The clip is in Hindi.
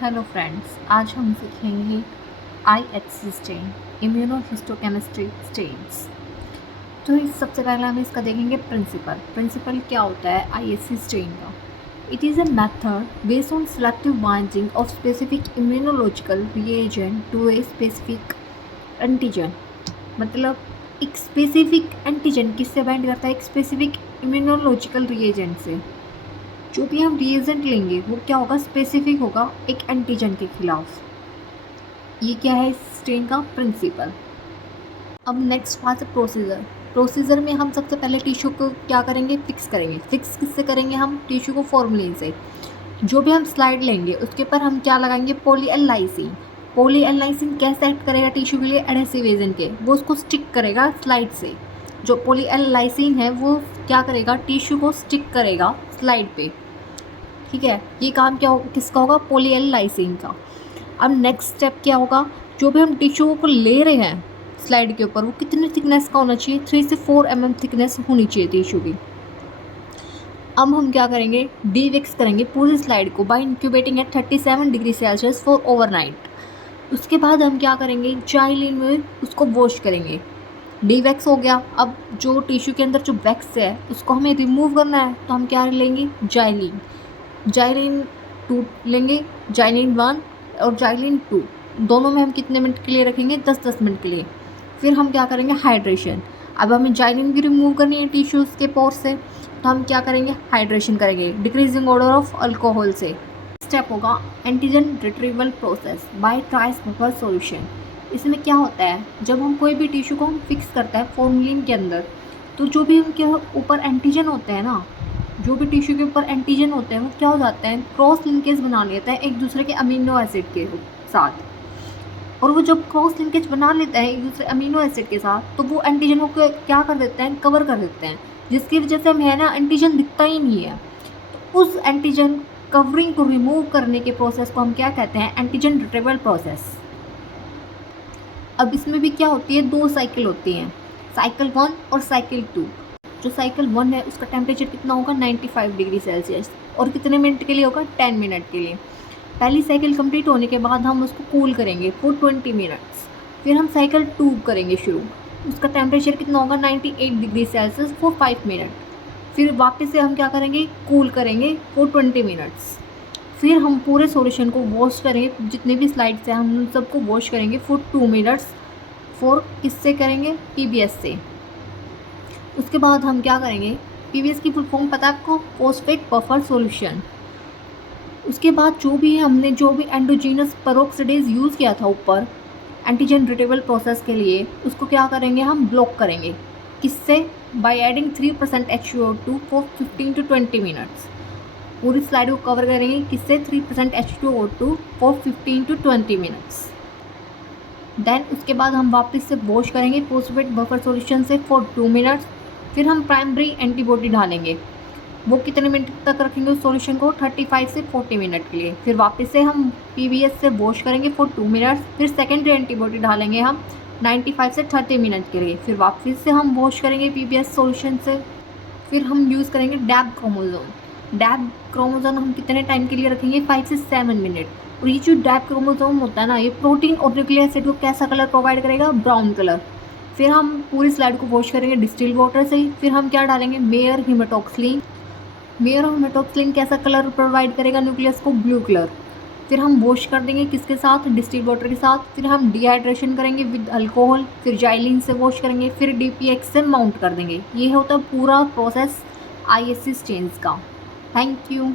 हेलो फ्रेंड्स, आज हम सीखेंगे IHC स्टेन, इम्यूनोहिस्टोकेमिस्ट्री स्टेन्स। तो इस सबसे पहले हम इसका देखेंगे प्रिंसिपल क्या होता है IHC स्टेन का। It is a method based on selective binding of specific immunological reagent to a specific antigen. मतलब एक स्पेसिफिक एंटीजन किससे बाइंड करता है? एक स्पेसिफिक इम्यूनोलॉजिकल रिएजेंट से। जो भी हम रिएजेंट लेंगे वो क्या होगा? स्पेसिफिक होगा एक एंटीजन के खिलाफ। ये क्या है इस स्टेन का प्रिंसिपल। अब नेक्स्ट बात है प्रोसीजर में हम सबसे पहले टिश्यू को क्या करेंगे? फिक्स करेंगे। फिक्स किससे करेंगे? हम टिश्यू को फॉर्मलिन से। जो भी हम स्लाइड लेंगे उसके ऊपर हम क्या लगाएंगे? पॉलीएल लाइसिन कैसे एक्ट करेगा टिश्यू के लिए? एडहेसिव एजेंट के, वो उसको स्टिक करेगा स्लाइड से। जो पॉलीएल लाइसिन है वो क्या करेगा? टिश्यू को स्टिक करेगा स्लाइड पे। ठीक है, ये काम क्या होगा? किसका होगा? पॉलीएल लाइसिन का। अब नेक्स्ट स्टेप क्या होगा? जो भी हम टिश्यू को ले रहे हैं स्लाइड के ऊपर, वो कितनी थिकनेस का होना चाहिए? 3 से 4 mm थिकनेस होनी चाहिए टिश्यू की। अब हम क्या करेंगे? डीवेक्स करेंगे पूरी स्लाइड को by incubating at 37 degree Celsius for overnight. उसके बाद हम क्या करेंगे? जाइलिन में उसको वॉश करेंगे। डीवैक्स हो गया। अब जो टिश्यू के अंदर जो वैक्स है उसको हमें रिमूव करना है, तो हम क्या लेंगे? जाइलिन 2 लेंगे, जाइलिन 1 और जाइलिन 2। दोनों में हम कितने मिनट के लिए रखेंगे? 10-10 मिनट के लिए। फिर हम क्या करेंगे? हाइड्रेशन। अब हमें जाइलिन भी रिमूव करनी है टिश्यूज़ के पोर से, तो हम क्या करेंगे? हाइड्रेशन करेंगे डिक्रीजिंग ऑर्डर ऑफ अल्कोहल से। स्टेप होगा antigen retrieval process by ट्राइस buffer solution. इसमें क्या होता है? जब हम कोई भी टिश्यू को हम फिक्स करते हैं फॉर्मलिन के अंदर, तो जो भी उनके ऊपर एंटीजन होते हैं ना, जो भी टिश्यू के ऊपर एंटीजन होते हैं वो क्या हो जाते हैं? क्रॉस लिंकेज बना लेते हैं एक दूसरे के अमीनो एसिड के साथ। और वो जब क्रॉस लिंकेज बना लेते हैं एक दूसरे अमीनो एसिड के साथ, तो वो एंटीजन को क्या कर देते हैं? कवर कर देते हैं, जिसकी वजह से हमें है ना एंटीजन दिखता ही नहीं है। तो उस एंटीजन कवरिंग को रिमूव करने के प्रोसेस को हम क्या कहते हैं? Antigen retrieval process. अब इसमें भी क्या होती है? 2 साइकिल होती हैं, साइकिल 1 और साइकिल 2। जो साइकिल 1 है उसका टेम्परेचर कितना होगा? 95 डिग्री सेल्सियस। और कितने मिनट के लिए होगा? 10 मिनट के लिए। पहली साइकिल कंप्लीट होने के बाद हम उसको कूल करेंगे फॉर 20 मिनट्स। फिर हम साइकिल 2 करेंगे शुरू। उसका टेम्परेचर कितना होगा? 98 डिग्री सेल्सियस फॉर 5 मिनट। फिर वापस से हम क्या करेंगे? कूल करेंगे फॉर 20 मिनट्स। फिर हम पूरे सॉल्यूशन को वॉश करेंगे, जितने भी स्लाइड्स हैं हम उन सबको वॉश करेंगे फॉर 2 मिनट्स। फॉर किससे करेंगे? PBS से। उसके बाद हम क्या करेंगे? PBS की फुल फॉर्म पता है आपको? Phosphate buffer solution. उसके बाद जो भी एंडोजीनस पेरोक्साइडेज यूज़ किया था ऊपर एंटीजन रिट्रीवल प्रोसेस के लिए, उसको क्या करेंगे? हम ब्लॉक करेंगे। किससे? By adding 3% H2O2 for 15 to 20 minutes. पूरी स्लाइड को कवर करेंगे किससे? 3% H2O2 for 15 to 20 minutes. Then उसके बाद हम वापस से वॉश करेंगे फॉस्फेट बफर सॉल्यूशन से फॉर 2 मिनट्स। फिर हम प्राइमरी एंटीबॉडी डालेंगे। वो कितने मिनट तक रखेंगे उस सॉल्यूशन को? 35 से 40 मिनट के लिए। फिर वापस से हम PBS से वॉश करेंगे फॉर 2 मिनट्स। फिर सेकेंडरी एंटीबॉडी डालेंगे हम 95 से 30 मिनट के लिए। फिर वापस से हम वॉश करेंगे PBS सॉल्यूशन से। फिर हम यूज़ करेंगे डैब क्रोमोजोम हम कितने टाइम के लिए रखेंगे? 5 से 7 मिनट। और ये जो डैब क्रोमोजोम होता है ना, ये प्रोटीन और न्यूक्लियर एसिड को कैसा कलर प्रोवाइड करेगा? Brown colour. फिर हम पूरी स्लाइड को वॉश करेंगे डिस्टिल्ड वाटर से ही। फिर हम क्या डालेंगे? मेयर हिमेटॉक्सिलिन कैसा कलर प्रोवाइड करेगा? न्यूक्लियस को ब्लू कलर। फिर हम वॉश कर देंगे किसके साथ? डिस्टिल्ड वाटर के साथ। फिर हम डिहाइड्रेशन करेंगे विद अल्कोहल। फिर जाइलिन से वॉश करेंगे। फिर DPX से माउंट कर देंगे। ये होता है पूरा प्रोसेस IHC स्टेन्स का। Thank you.